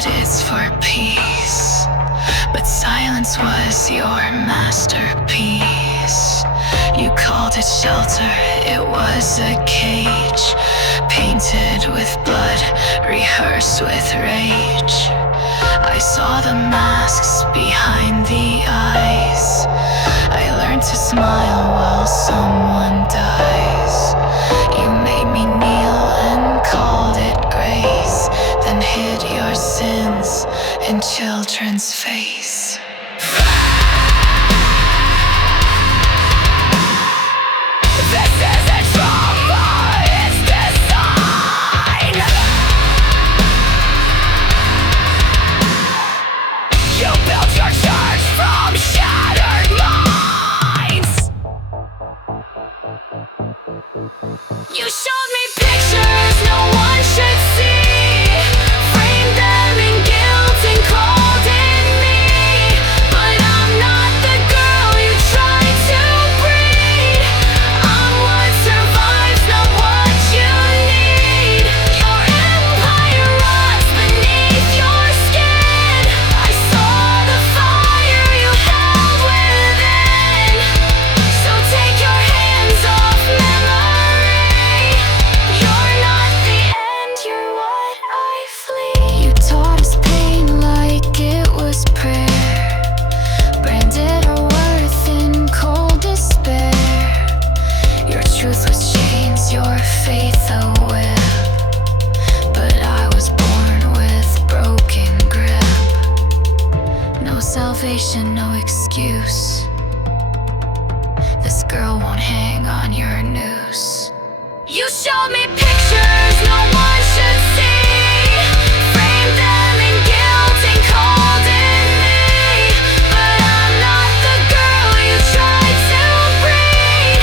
said it's for peace, but silence was your masterpiece. You called it shelter, it was a cage, painted with blood, rehearsed with rage. I saw the masks behind the eyes. I learned to smile while someone dies. You made me kneel and called it grace, then hid your sins in children's face. This isn't trauma, it's design. You built your church from shattered minds. You showed me pictures no one should see, framed them in guilt and called it me. But I'm not the girl you tried to breed. I'm what survives, not what you need. Your empire rots beneath your skin. I saw the fire you held within. So take your hands off memory. You're not the end, you're what I flee. You taught us pain like it was prayer, branded our worth in cold despair. Your truth was chains, your faith a whip, but I was born with broken grip. No salvation, no excuse. This girl won't hang on your noose. You showed me pictures no one should see, framed them in guilt and called it me. But I'm not the girl you tried to breed.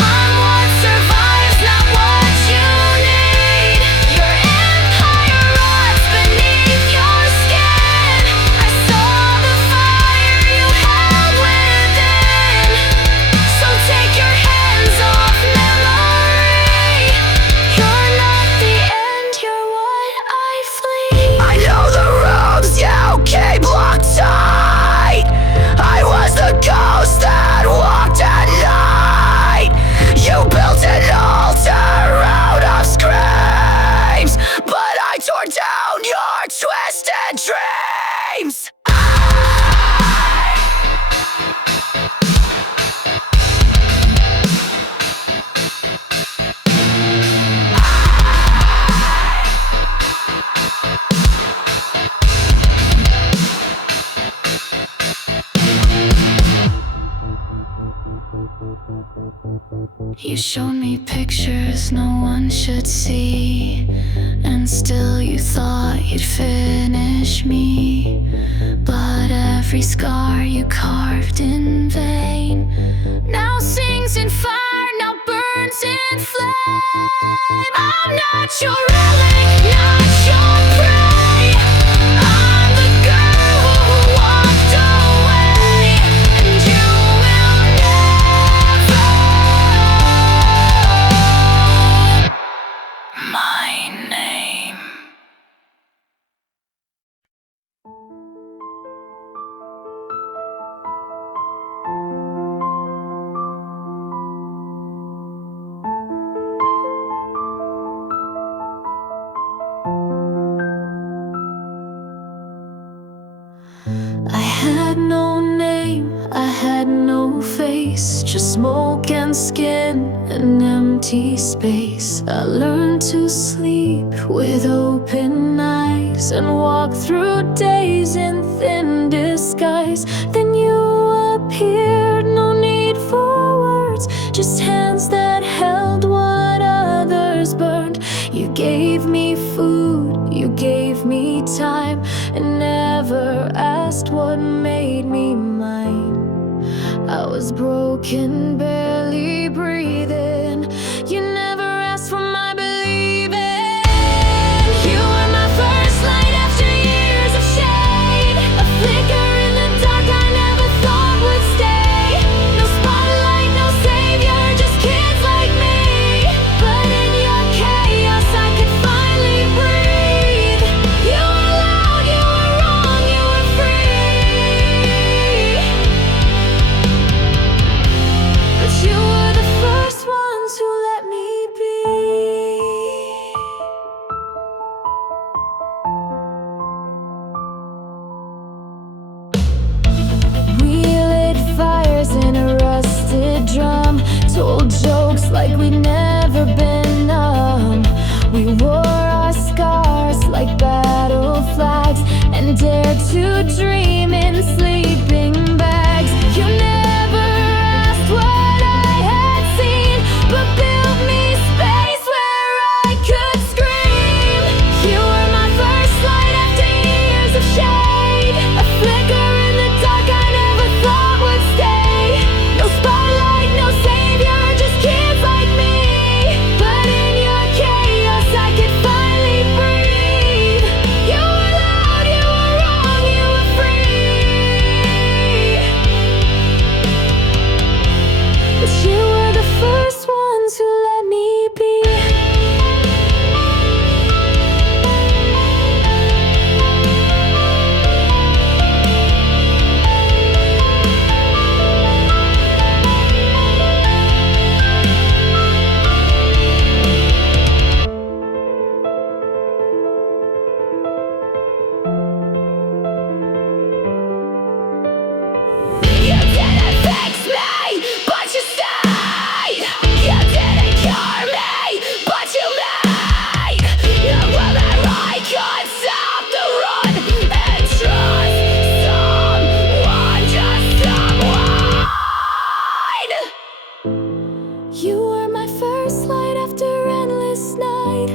I'm what survives, not what you need. Your empire rots beneath your skin. I saw the fire you held within. So take your hands off memory. You're not the end, you're what I flee. I know the rooms you keep locked tight. I was the ghost that walked at night. You built an altar out of screams, but I tore down your twisted dreams. You showed me pictures no one should see, and still you thought you'd finish me. But every scar you carved in vain now sings in fire, now burns in flame. I'm not your relic, not your prey. I'm the girl who walked away, and you will never my name. I had no name, I had no face, just smoke and skin, an empty space. I learned to sleep with open eyes and walk through days in thin disguise. Then you appeared, no need for words, just hands that held what others burned. You gave me food, you gave me time, and never asked what made me mine. I was broken, barely breathing. You never asked for my believing. You were my first light after years of shade, a flicker in the dark I never thought would stay. No spotlight, no savior, just kids like me. But in your chaos I could finally breathe. You allowed like we'd never been numb. We wore our scars like battle flags and dared to dream in sleeping bags. You never asked what I had seen, but built me space where I could scream. You were my first light after years of shade, a flicker in the dark I never thought would stay. No spotlight, no savior, just kids like me. But in your chaos I could finally breathe. You were loud, you were wrong, you were free. But you were the first ones who let me be. You didn't fix me, but you stayed. You didn't cure me, but you made. You were that I could stop the run and trust someone, just someone. You were my first light after endless night,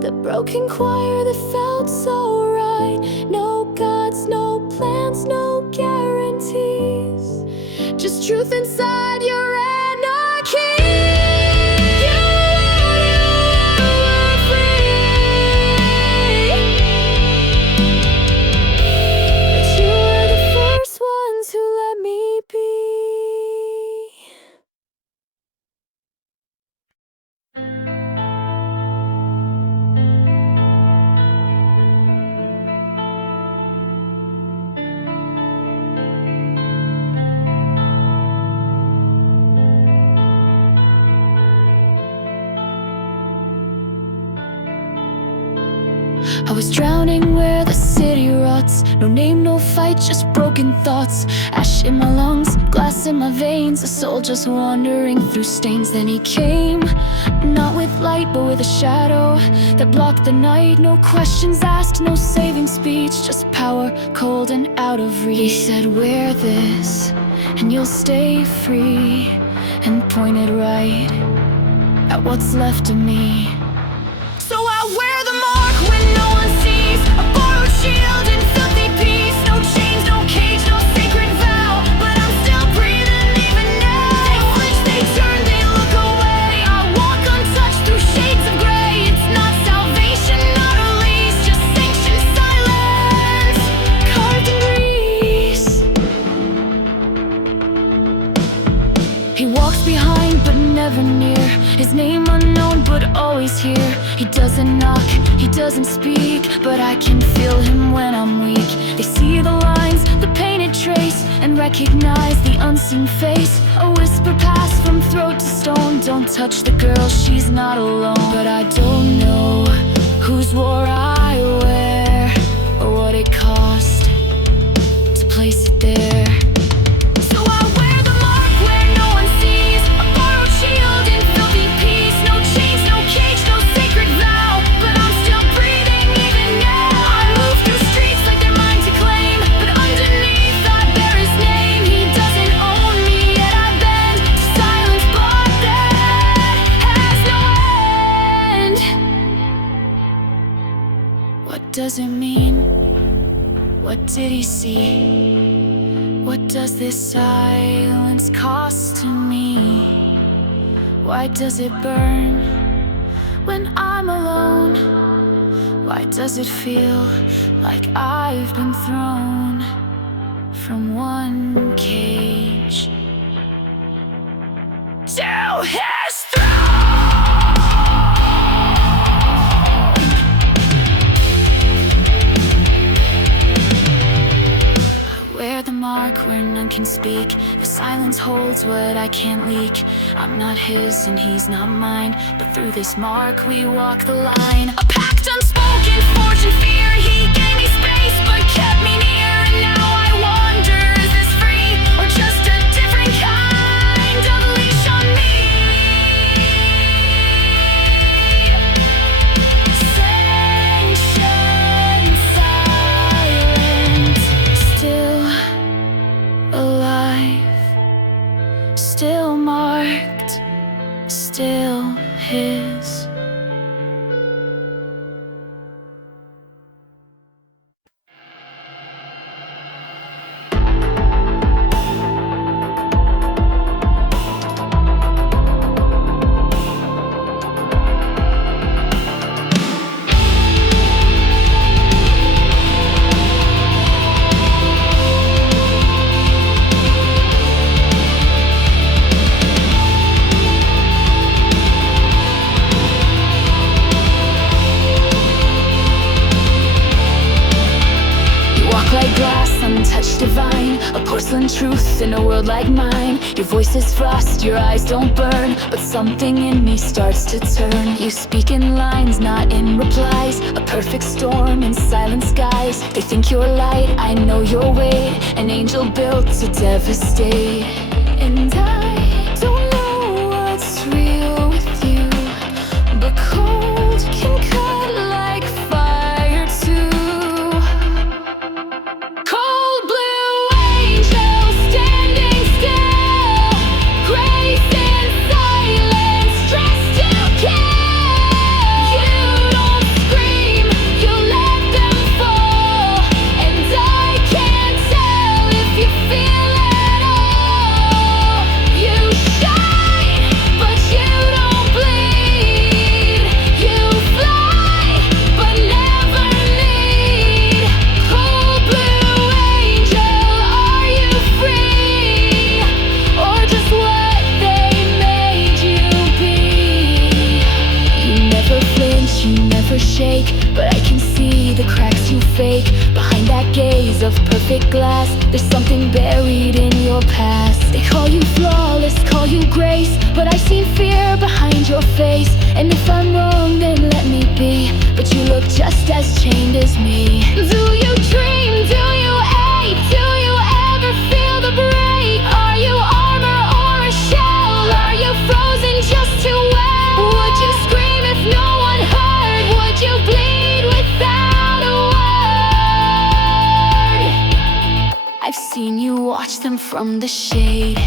the broken choir that felt so right. No gods, no plans, no guarantees, just truth inside your anarchy. You were free, but you were the first ones who let me be. I was drowning where the city rots. No name, no fight, just broken thoughts. Ash in my lungs, glass in my veins, a soul just wandering through stains. Then he came, not with light but with a shadow that blocked the night. No questions asked, no saving speech, just power, cold and out of reach. He said, wear this and you'll stay free, and pointed right at what's left of me. So I wear the mark when no one sees, a borrowed shield and filthy peace. No chains, no cage, no sacred vow, but I'm still breathing even now. They flinch, they turn, they look away. I walk untouched through shades of gray. It's not salvation, not release, just sanctioned silence, carved in grease. He walks behind but never near, his name unknown but always here. He doesn't knock, he doesn't speak, but I can feel him when I'm weak. They see the lines, the painted trace, and recognize the unseen face. A whisper passed from throat to stone, don't touch the girl, she's not alone. But I don't know whose war I wear, or what it cost to place it there. So I wear the mark where no one sees, a borrowed shield and filthy peace. No chains, no cage, no sacred vow, but I'm still breathing even now. I move through streets like they're mine to claim, but underneath I bear his name. He doesn't own me, yet I bend to silence, but that has no end. What does it mean? What did he see? What does this silence cost to me? Why does it burn when I'm alone? Why does it feel like I've been thrown from one cage to his throne? Wear the mark where none can speak. The silence holds what I can't leak. I'm not his and he's not mine, but through this mark we walk the line. A pact unspoken, forged in fear. He gave me space but kept me near. And now I wonder, is this free or just a different kind of leash on me? still marked, still his. Divine, a porcelain truth in a world like mine. Your voice is frost, your eyes don't burn, but something in me starts to turn. You speak in lines, not in replies, a perfect storm in silent skies. They think you're light, I know your weight, an angel built to devastate. And I don't know what's real with you, but cold can cut like fire too. Shake, but I can see the cracks you fake. Behind that gaze of perfect glass, there's something buried in your past. They call you flawless, call you grace, but I see fear behind your face. And if I'm wrong, then let me be, but you look just as chained as me. Do you dream? Do you ache? Do you ever feel the break? Are you armor or a shell? Are you frozen just too well? Would you scream if no one heard? Would you bleed without a word? I've seen you watch them from the shade,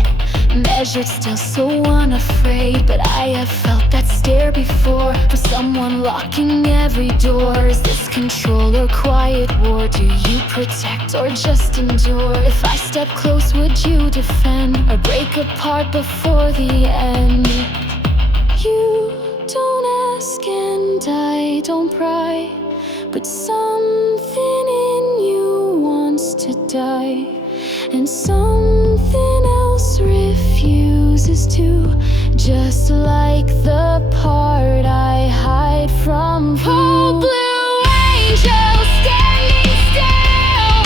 measured still so unafraid. But I have felt that stare before, for someone locking every door. Is this control or quiet war? Do you protect or just endure? If I step close, would you defend or break apart before the end? You don't ask and I don't pry, but something in you wants to die, and something else refuses to. Just like the part I hide from you. Oh, blue angel standing still,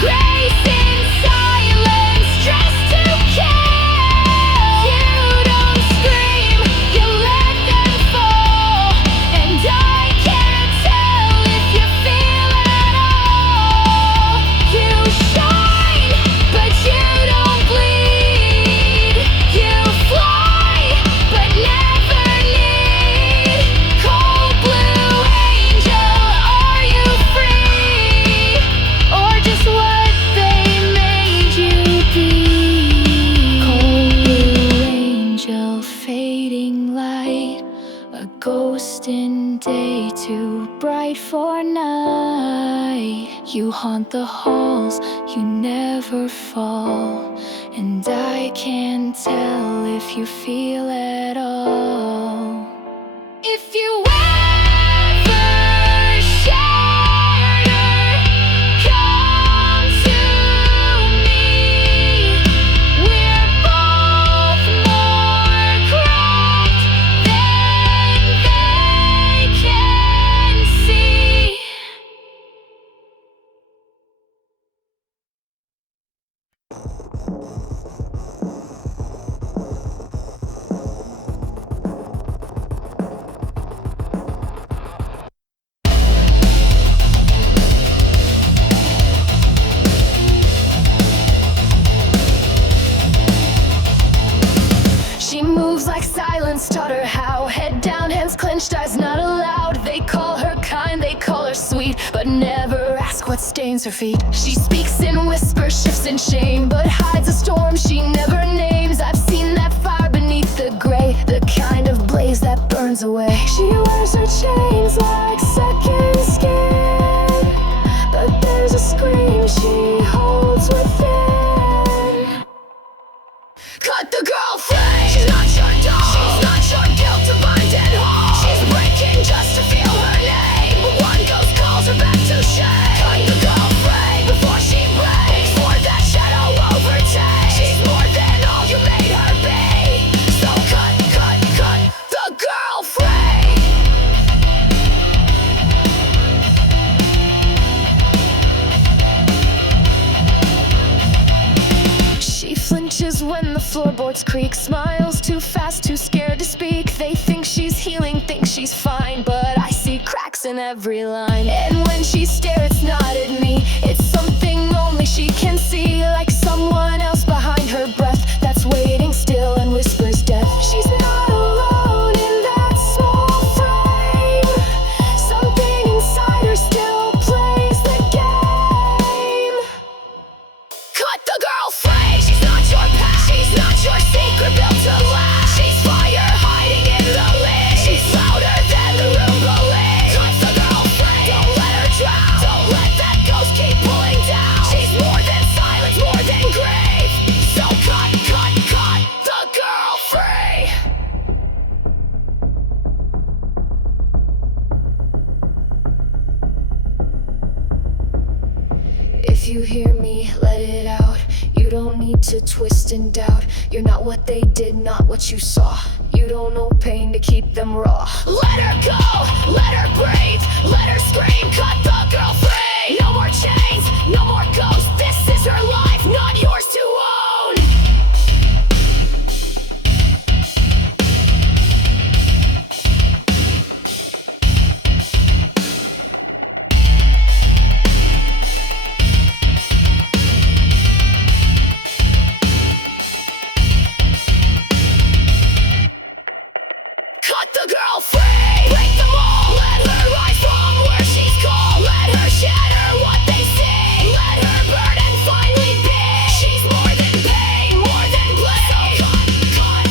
grace in silence, dressed to kill. You don't scream, you let them fall, and I can't tell if you feel at all. You shine, but you don't bleed. You fly, but never need. Cold blue angel, are you free? Or just what they made you be? Cold blue angel, fading light, a ghost in day, too bright for night. You haunt the halls, you never fall, and I can't tell if you feel at all. If you ever shatter, come to me. We're both more cracked than they can see. She moves like silence, taught her how. Head down, hands clenched, eyes not allowed. They call her kind, they call her sweet, but never ask what stains her feet. She speaks in whispers, shifts in shame, but hides a storm she never names. I've seen that runs away. She wears her chains like second skin, but there's a scream she holds within. Cut the girl free. She's not your dog. She's not your guilt to bind and hold. She's breaking just to feel her name, but one ghost calls her back to shame. Cut the girl free before she breaks, before that shadow overtakes. She's more than all you made her be. So cut the girl free. She flinches when the floorboards creak, smiles too fast, too scared to speak. They think she's healing, think she's fine, but I see cracks in every line. And when she stares, it's not at me, it's something only she can see, like someone else behind her breath that's waiting still and whispers death. She's not alone in that small frame. Something inside her still plays the game. Cut the girl free. She's not your past. She's not your secret built to last. She's fire hiding in the leaves. She's louder than the room believes. Cut the girl free. Don't let her drown. Don't let that ghost keep pulling down. She's more than silence, more than grief. So cut the girl free. If you hear me, let it out. You don't need to twist and doubt. You're not what they did, not what you saw. You don't know pain to keep them raw. Let her go, let her breathe, let her scream. Cut the girl free. No more chains, no more ghosts. This is her life, not yours to own. Cut the girl free. Break them all. Let her rise from where she's called. Let her shatter what they see. Let her burn and finally be. She's more than pain, more than blame. So cut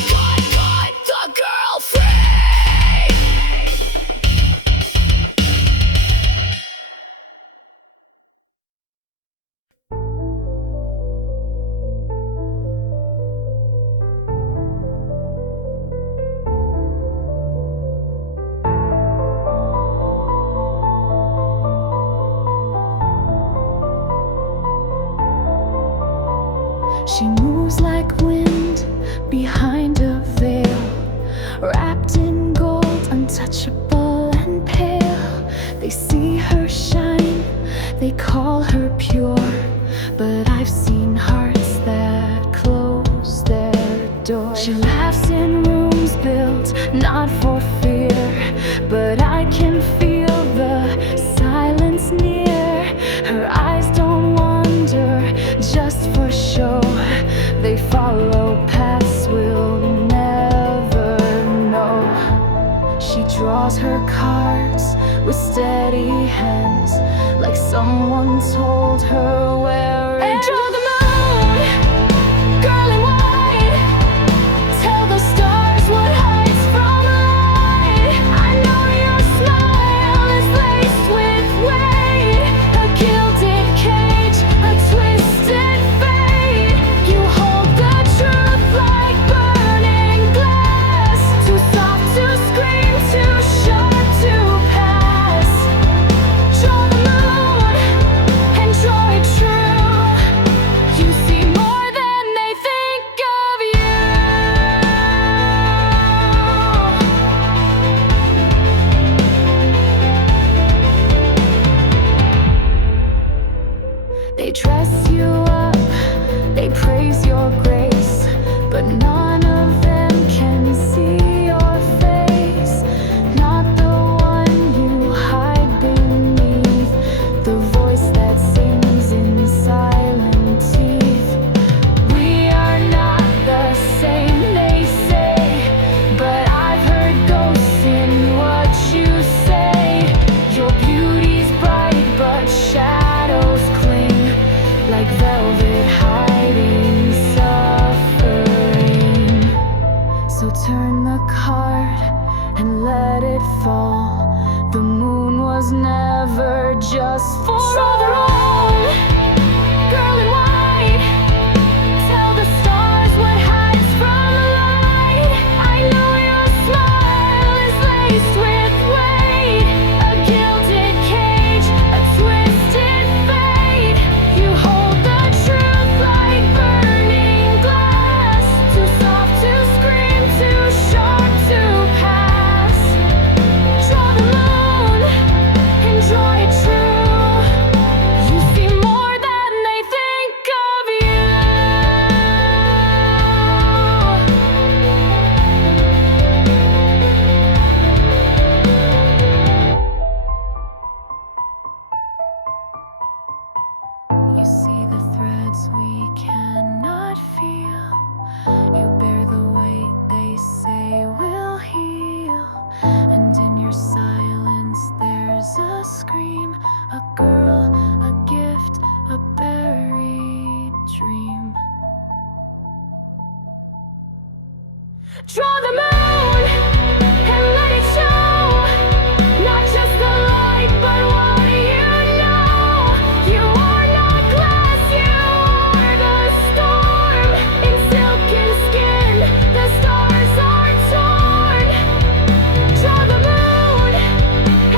the girl free. She moves like wind behind a veil, wrapped in gold, untouchable and pale. They see her shine, they call her pure, but I've seen hearts that close their doors. She laughs in rooms built not for fear, but I can feel the silence near. Her eyes don't wander just for show. They follow paths we'll never know. She draws her cards with steady hands, like someone told her where it draw the moon, girl in white. Tell the stars what hides from light. I know your smile is laced with weight, a gilded cage, a twisted fate. You hold the truth like burning glass, too soft to scream, too sharp to pass. Draw the moon and draw it true. fall. The moon was never just for all their own. Girl in white, tell the stars what hides from the light. I know your smile is laced with weight, a gilded cage, a twisted fate. You hold the truth like burning glass, too soft to scream, too sharp to pass. Draw the moon and draw it true. You see more than they think of you. You see the threads we cannot feel. You bear the weight they say will heal. And in your silence there's a scream. A girl, a gift, a buried dream. Draw the moon and let it show. Not just the light, but what you know. You are not glass, you are the storm. In silken skin, the stars are torn. Draw the moon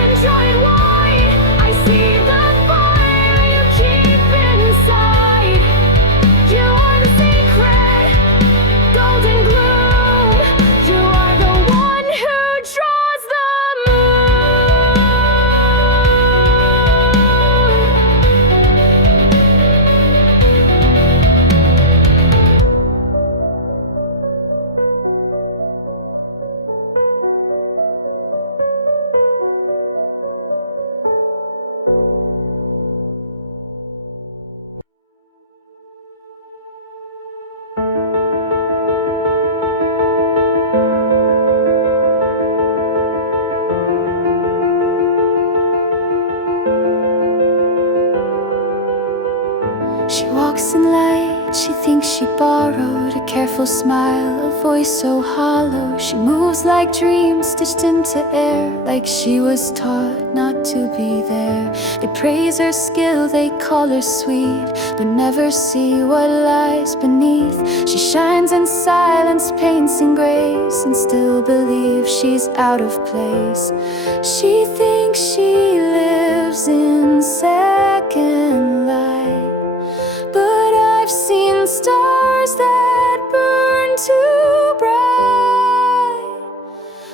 and draw it wide. I see the fire you keep inside. You are the secret, golden gloom. You are the one who draws the moon. She walks in light, she thinks she borrowed a careful smile, a voice so hollow. She moves like dreams stitched into air, like she was taught not to be there. They praise her skill, they call her sweet, but never see what lies beneath. She shines in silence, paints in grace, and still believes she's out of place. She thinks she lives in second light, but I've seen stars that burn too bright.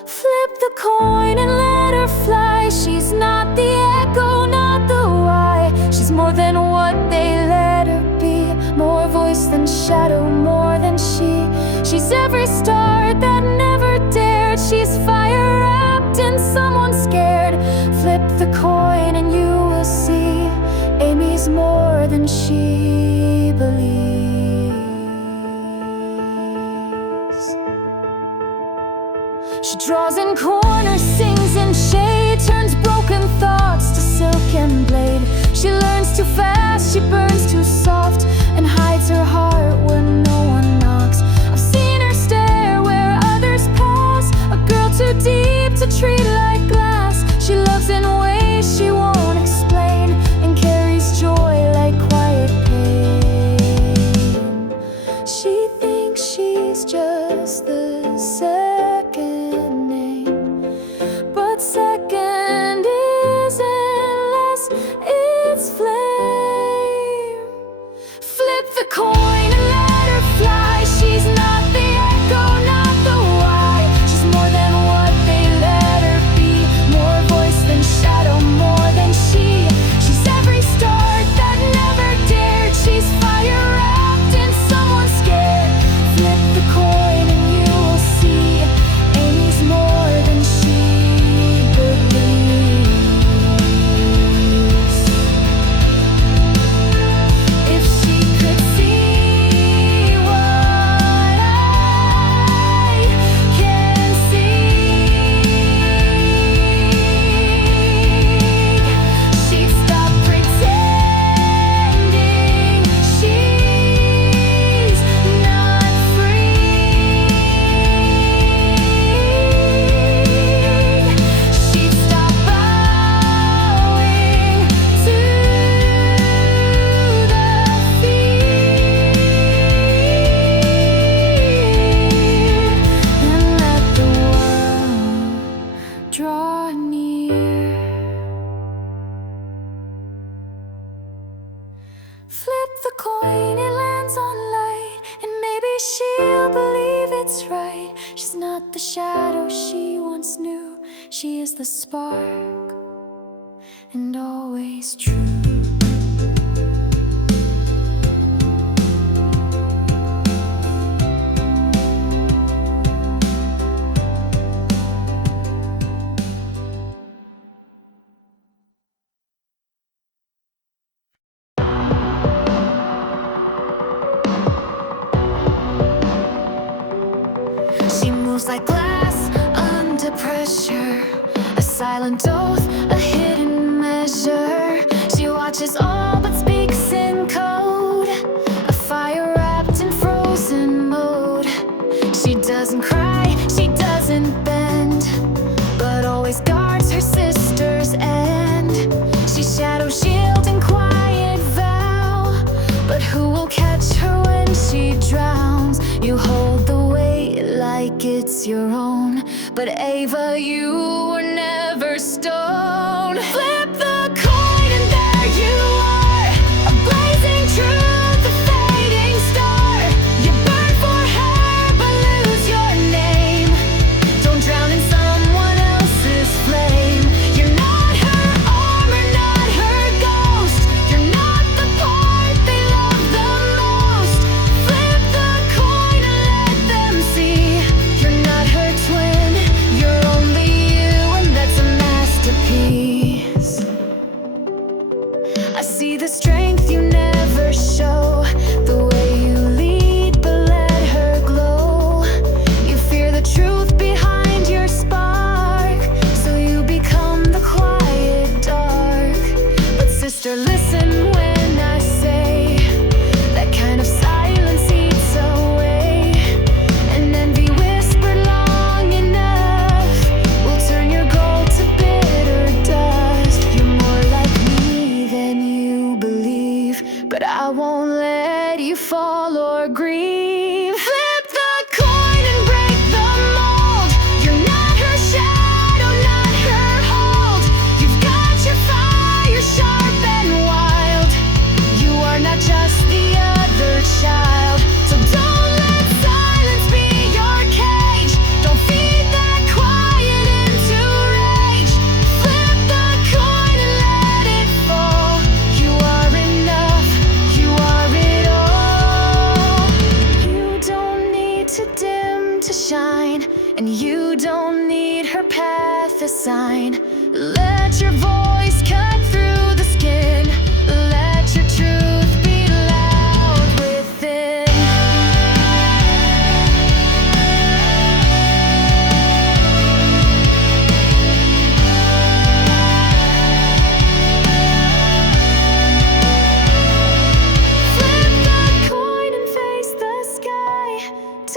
Flip the coin and let her fly. She's not the echo, not the why. She's more than what they let her be, more voice than shadow, more than she. She's every star that never dared. She's fire wrapped in someone scared. Flip the coin and you will see Amy's more than she believes. She draws in corners, sings in shade, turns broken thoughts to silk and blade. She learns too fast, she burns too soft, and hides her heart where no one knocks. I've seen her stare where others pass, a girl too deep to treat like glass. She loves in ways she won't explain, and carries joy like quiet pain. She thinks she's just the second name, but second isn't less, it's flame. Flip the coin and let her fly. She's not the echo, not the why. She's more than what they let her be, more voice than shadow, more than she. She's every star that never dared. She's fire wrapped in someone scared. Flip the coin and you will see she'll believe it's right. She's not the shadow she once knew. She is the spark, and always true. She moves like glass under pressure, a silent oath, a hidden measure. She watches all but speaks in code, a fire wrapped in frozen mode. She doesn't cry, she doesn't bend, but always guards her sister's end. She shadow shield and quiet vow, but who will catch her when she drowns? You hold the weight like it's your own, but Ava, you were never stone. Flip the coin and there you are, a blazing truth, a fading star. You burn for her but lose your name. Don't drown in someone else's flame. You're not her armor, not her ghost. You're not the part they love the most. Flip the coin and let them see. You're not her twin, you're only you, and that's a masterpiece. I see the strength you never show, the way you lead but let her glow. You fear the truth behind your spark, so you become the quiet dark. But sister, listen when I say that kind of silence eats away, and envy whispered long enough will turn your gold to bitter dust. You're more like me than you believe, but I won't let you fall or grieve. Flip the coin and break the mold. You're not her shadow, not her hold. You've got your fire sharp and wild. You are not just the other child, so don't let silence be your cage. Don't feed that quiet into rage. Flip the coin and let it fall. You are enough, you are it all. You don't need to dim to shine, and you don't need her path a sign. Let your voice cut through the skin. Let your truth be loud within. Flip the coin and face the sky.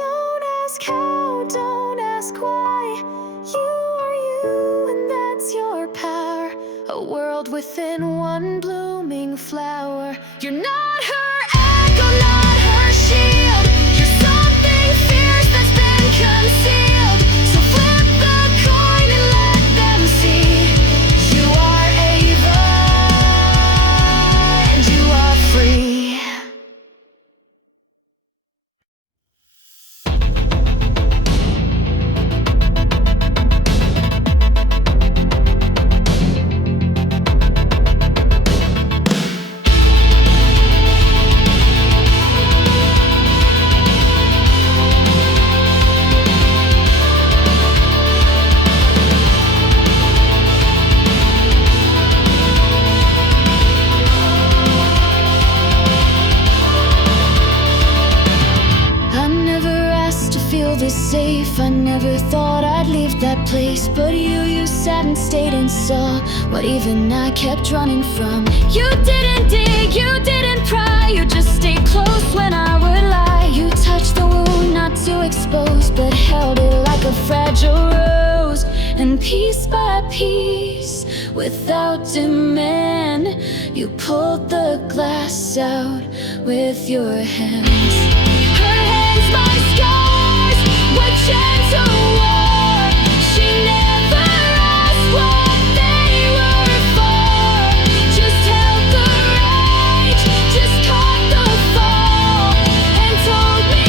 Don't ask how, don't ask why. You are you, and that's your power. A world within one blooming flower. You're not her echo, not her shield. You're something fierce that's been concealed. So flip the coin and let them see. You are Ava, and you are free. I never asked to feel this safe. I never thought I'd leave that place, but you sat and stayed and saw what even I kept running from. You didn't dig, you didn't pry, you just stayed close when I would lie. You touched the wound not to expose, but held it like a fragile rose. And piece by piece, without demand, you pulled the glass out with your hands. Her hands, my scars, were gentle war. She never asked what they were for. Just held the rage, just caught the fall, and told me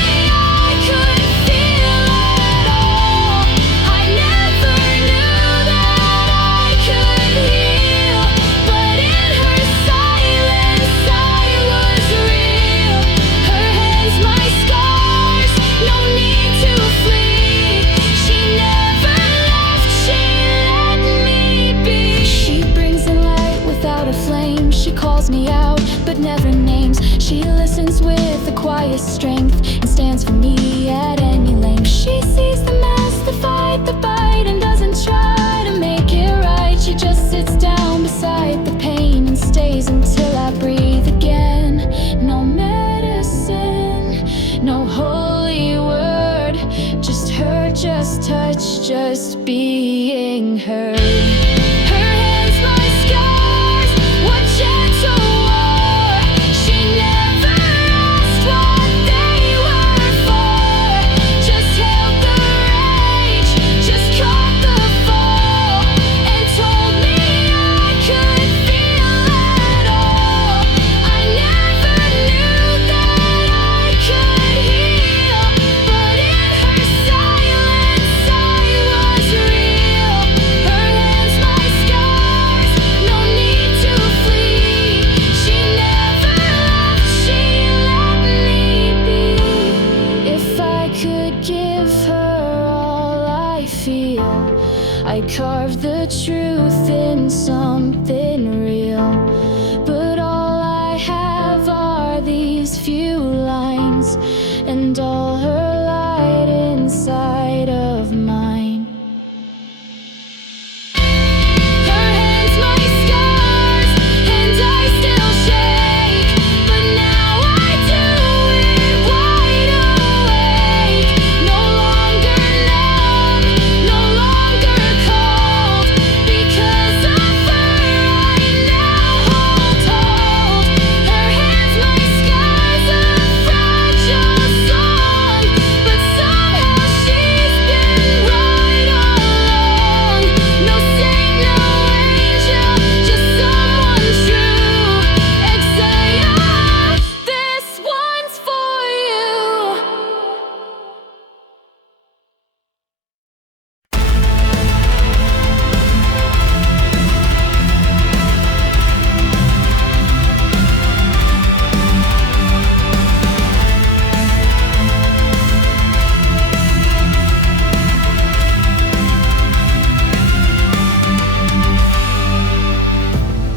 first touch, just being heard. Her hands, my scars, what gentle war. She never asked what they were for. Just held the rage, just caught the fall, and told me I could feel it all. I never knew that I could heal, but in her silence I was real. Her hands, my scars, no need to flee. She never left, she let me be. If I could give her all I feel, I'd carve the truth in something real. But all I have are these few lines, and all her light inside of mine. Her hands, my scars, and I still shake, but now I do it wide awake. No longer numb, no longer cold, because of her I now hold. Her hands, my scars, a fragile song, but somehow she's been right all along. No saint, no angel, just someone true. Xenia, this one's for you.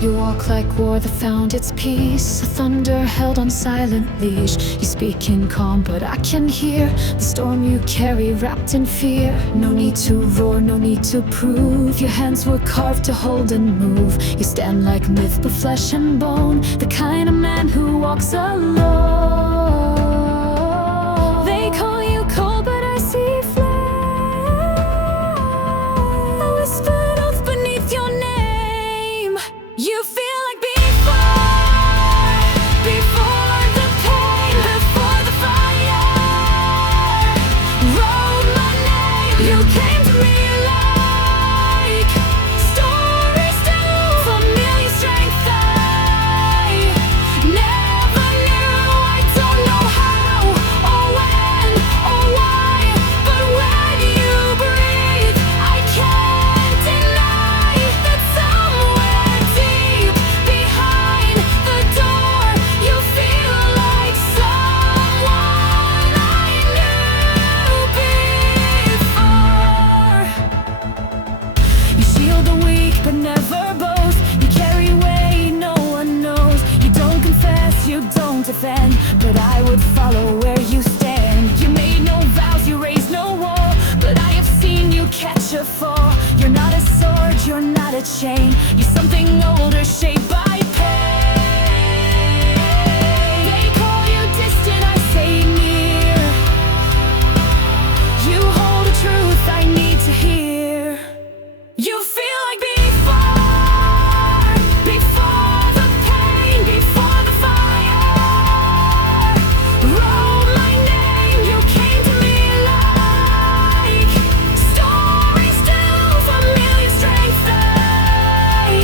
You walk like war that found its peace, a thunder held on silent leash. You speak in calm, but I can hear the storm you carry wrapped in fear. No need to roar, no need to prove. Your hands were carved to hold and move. You stand like myth, but flesh and bone, the kind of man who walks alone. They call you cold, but I see flame. A whispered oath beneath your name. You feel like before the pain, before the fire. Wrote my name, you came to me like stories do, familiar strength I never knew. I don't know how or when or why, but when you breathe, I can't deny that somewhere deep behind the door, you feel like someone I knew before. You shield the weak, but never boast. You carry weight no one knows. You don't confess, you don't defend, but I would follow where you stand. You made no vows, you raised no wall, but I have seen you catch a fall. You're not a sword, you're not a chain. You're something older, shaped by pain. They call you distant, I say near. You hold a truth I need to hear. You feel like before the pain, before the fire. Wrote my name, you came to me like stories too, familiar strength I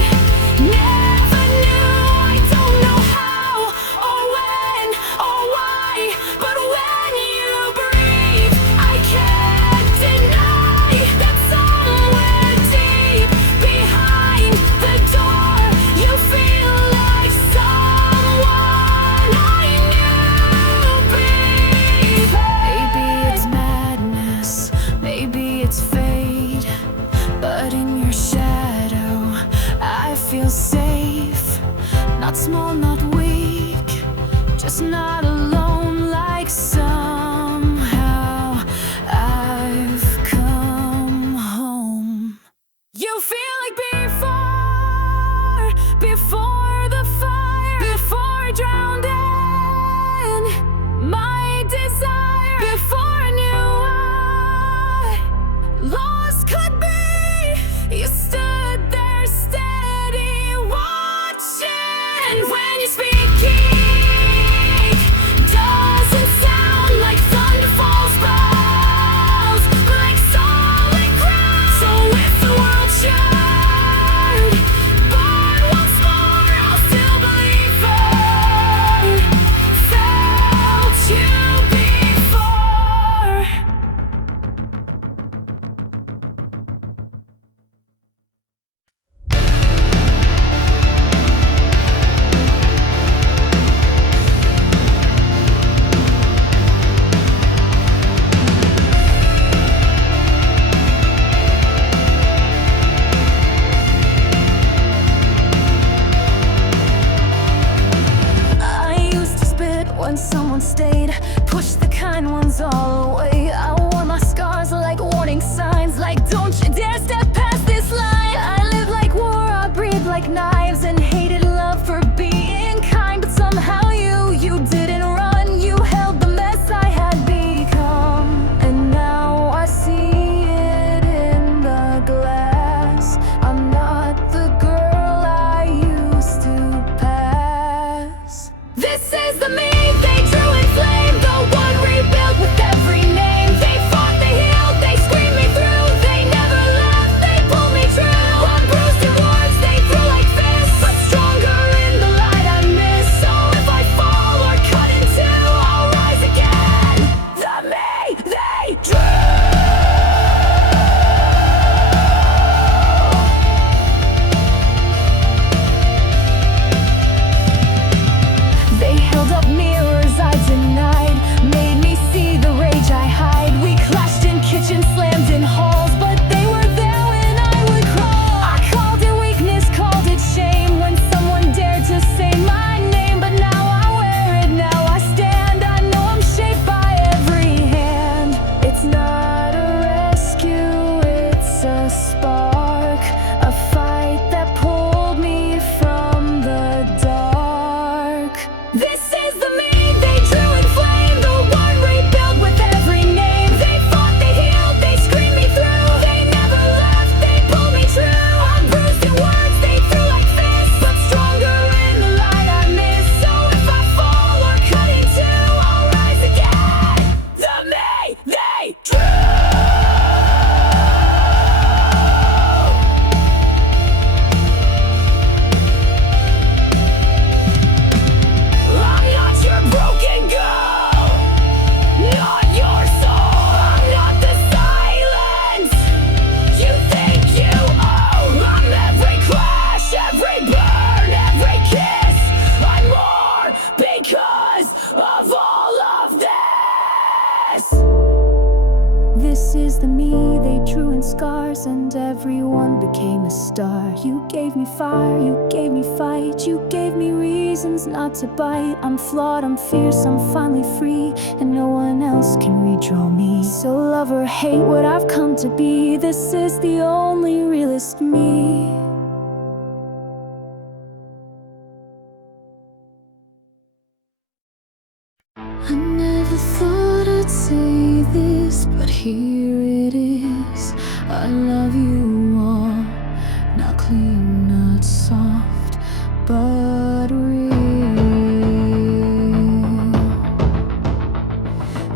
This is the me they drew in scars, and everyone became a star. You gave me fire, you gave me fight, you gave me reasons not to bite. I'm flawed, I'm fierce, I'm finally free, and no one else can redraw me. So love or hate what I've come to be, this is the only realist me. I never thought I'd say this, but here it is. I love you all, not clean, not soft, but real.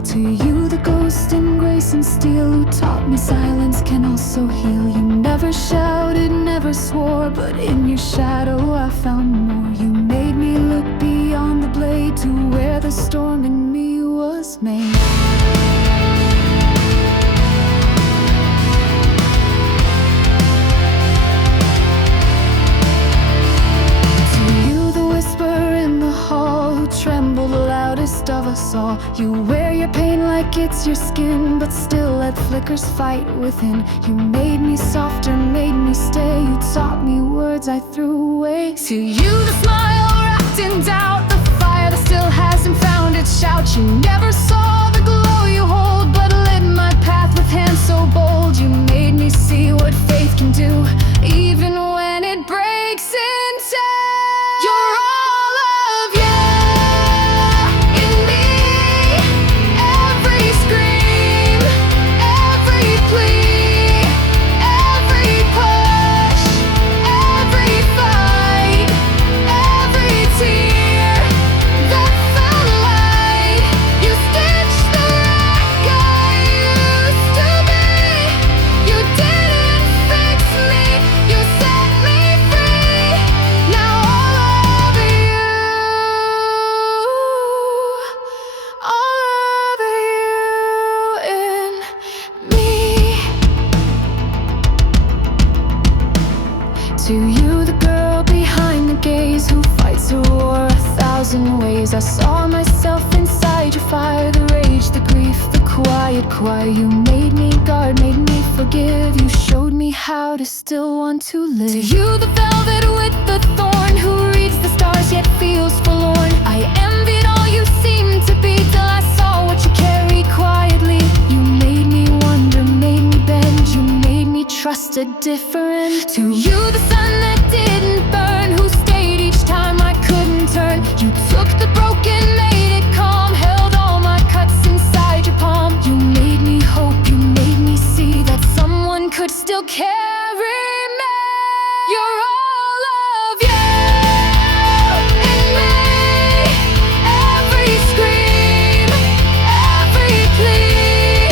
To you, the ghost in grace and steel, who taught me silence can also heal. You never shouted, never swore, but in your shadow I found more. You made me look beyond the blade to where the storm in me was made. Tremble the loudest of us all. You wear your pain like it's your skin, but still let flickers fight within. You made me softer, made me stay. You taught me words I threw away. To you, the smile wrapped in doubt, the fire that still hasn't found its shout. You never saw the glow you hold, but lit my path with hands so bold. You made me see what faith can do, even when it breaks in two. You're all of you. To you, the girl behind the gaze, who fights a war 1,000 ways. I saw myself inside your fire, the rage, the grief, the quiet choir. You made me guard, made me forgive. You showed me how to still want to live. To you, the velvet with the thorn, who reads the stars yet feels forlorn. I envied all you seemed to be, till I saw what you carry quietly. You made me wonder, made me bend. You made me trust a different. To you, the sun that didn't burn, who stayed each time I couldn't turn. You took the broken, made it calm, held all my cuts inside your palm. You made me hope, you made me see that someone could still carry me. You're all of you and me. Every scream, every plea,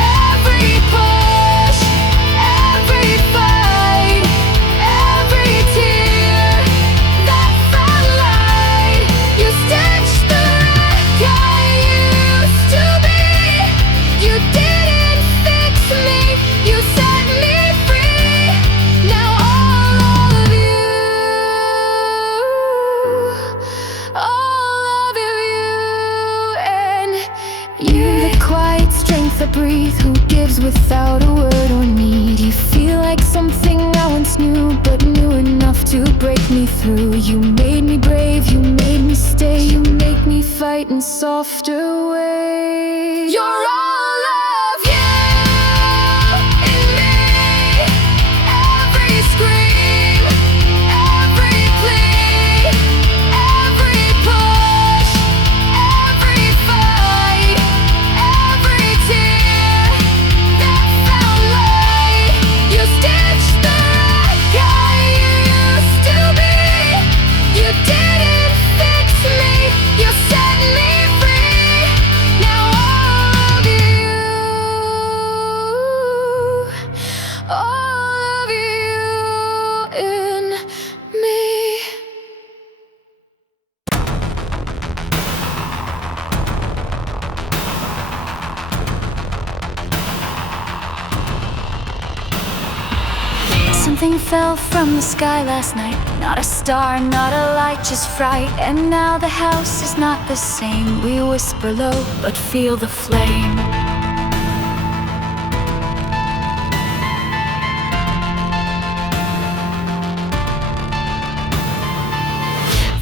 every push, every fight, every tear that felt light. You stitched the wreck I used to be. You didn't fix me, you set me free. Now all of you, and you, the quiet strength I breathe, who gives without a word or need. You feel like something I once knew, but knew enough to break me through. You made me brave, you made me stay. You make me fight in softer ways. You're all of you and me. Every scream, every plea, every push, every fight, every tear that felt light. You stitched the wreck I used to be. You didn't fix me, you set me free. Nothing fell from the sky last night. Not a star, not a light, just fright. And now the house is not the same. We whisper low, but feel the flame.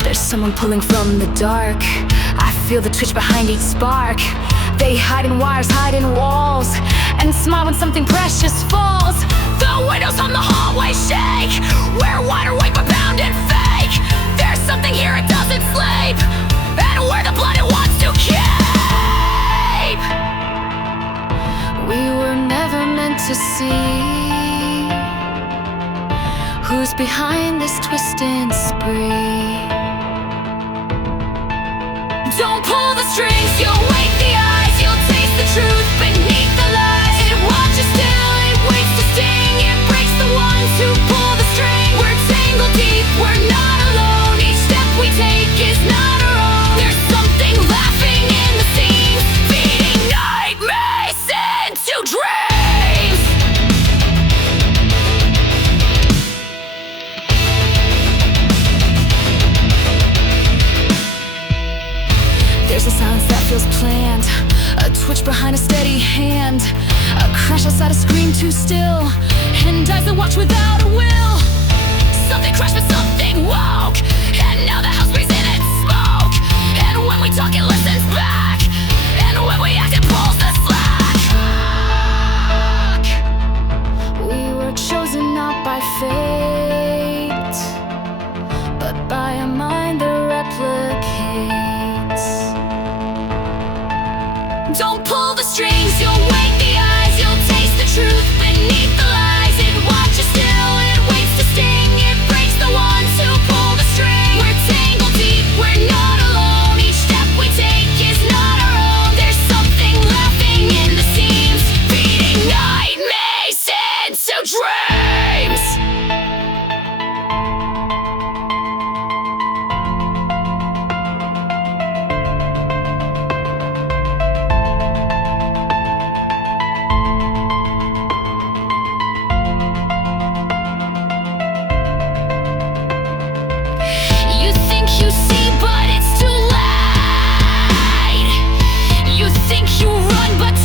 There's someone pulling from the dark. I feel the twitch behind each spark. They hide in wires, hide in walls, and smile when something precious falls. The windows on the hallway shake. We're wide awake but bound and fake. There's something here, it doesn't sleep, and we're the blood it wants to keep. We were never meant to see who's behind this twisted spree. Don't pull the strings, you'll wake the eyes. You'll taste the truth beneath the lies. It watches still, it waits to sting. It breaks the ones who pull the string. We're tangled deep, we're not alone. Each step we take is not our own. There's something laughing in the seams, feeding nightmares into dreams. There's a silence that feels planned, a twitch behind a steady hand, a crash outside, a scream too still, and eyes that watch without a will. Something crashed but something woke, and now the house breathes in its smoke. And when we talk it listens back, and when we act it pulls the slack. We were chosen not by fate, but by a mind that replicates. Don't pull the strings, you'll wake the eyes. You'll taste the truth beneath the lies. It watches still, it waits to sting. It breaks the ones who pull the string. We're tangled deep, we're not alone. Each step we take is not our own. There's something laughing in the seams, feeding nightmares into dreams.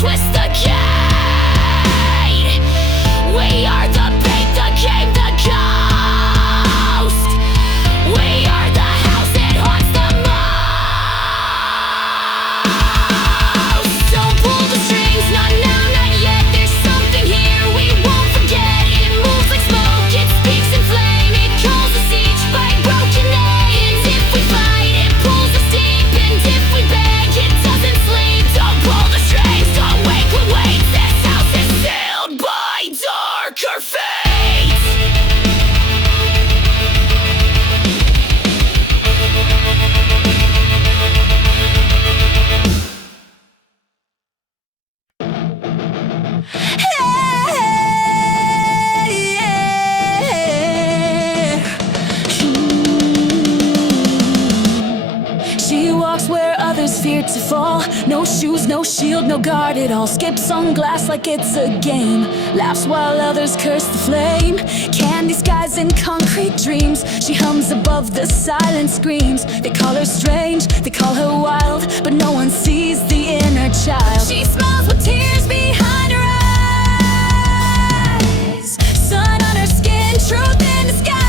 Twist the gate. We are the bait, the game, the ghost. We are the house that haunts the most. Don't pull the strings, not now, not yet. There's something here we won't forget. It moves like smoke, it speaks in flame. It calls us each by broken names. If we fight, it pulls us deep, and if we beg, it doesn't sleep. Don't pull the strings, don't wake, we wait. This house is sealed by darker fates. She walks where others fear to fall. No shoes, no shield, no guard at all. Skips on glass like it's a game. Laughs while others curse the flame. Candy skies and concrete dreams. She hums above the silent screams. They call her strange, they call her wild, but no one sees the inner child. She smiles with tears behind her eyes. Sun on her skin, truth in disguise.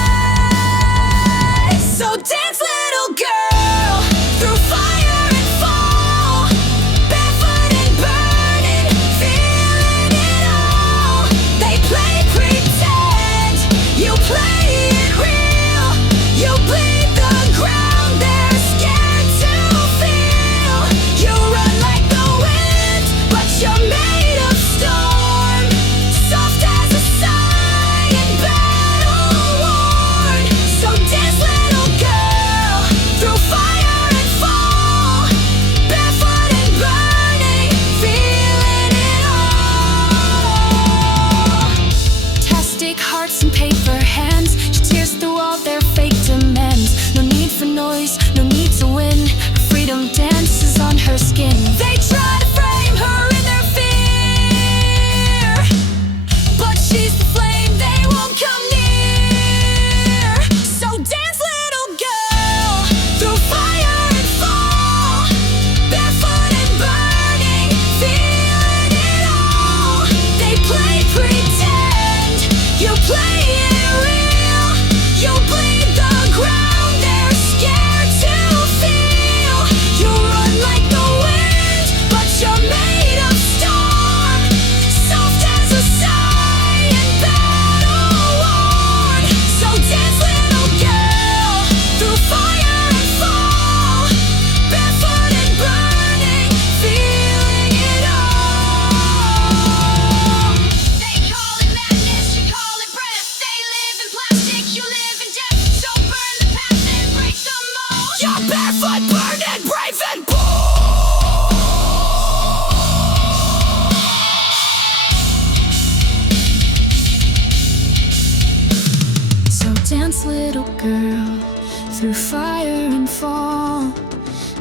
So dance, little girl, through fire and fall. Barefoot and burning, feeling it all. They play pretend, you play it real. You bleed the ground, they're scared to feel. You run like the wind, but you're made of storm. Soft as a sigh and battle worn. So dance, little girl, through fire and fall. Barefoot and burning, feeling it all. Plastic hearts and paper hands. She tears through all their fake demands. No need for noise, no need to win. Her freedom dances on her skin. They try to frame her in their fear, but she's the flame they won't come near. through fire and fall,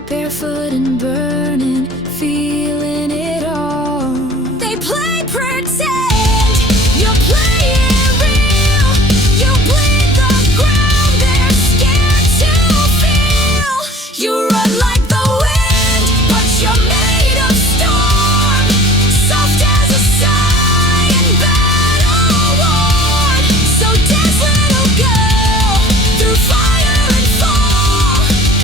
barefoot